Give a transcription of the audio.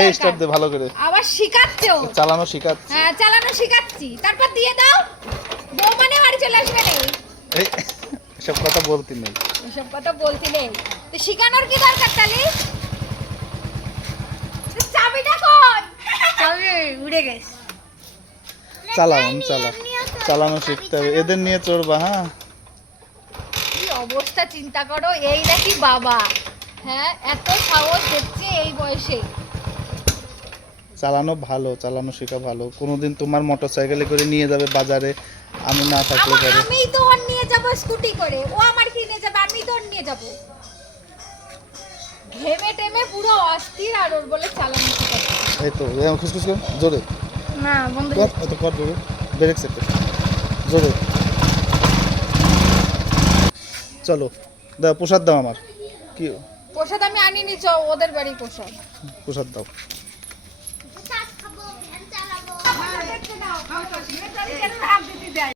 এই স্টার্ট দে ভালো করে। আবার শিখাচ্ছেও। চালানো শিখাচ্ছি। হ্যাঁ চালানো শিখাচ্ছি, তারপর দিয়ে দাও। বউ মানে বাড়ি চলে আসবে না। এই সব কথা বলতি নেই। এসব কথা বলতি নেই, তো শিখানোর কি দরকার তাহলে? চাবিটা কই? চাবি উড়ে গেছে। চালানো শিখতে হবে, এদের নিয়ে চড়বা। হ্যাঁ কি অবস্থা চিন্তা করো, এই নাকি বাবা, হ্যাঁ এত সাহস দেখছে এই বয়সে। চালানো ভালো, চালানো শেখা ভালো। কোনোদিন তোমার মোটরসাইকেলে করে নিয়ে যাবে বাজারে, আমি না থাকলে পরে। আমি তো ওর নিয়ে যাব স্কুটি করে, ও আমার কি নিয়ে যাবে, আমি তো ওর নিয়ে যাব। ঘেমে টেমে পুরো অস্থির, আর ওর বলে চালানো শিখাচ্ছে। এই তো খুশখুশ কর জোরে, না বন্ধ কর এত কর জোরে, ব্রেক সেট জোরে। চলো দাও প্রসাদ দাও আমার। কি প্রসাদ আমি আনিনি, ওদের বাড়ি প্রসাদ। প্রসাদ দাও। হ্যাঁ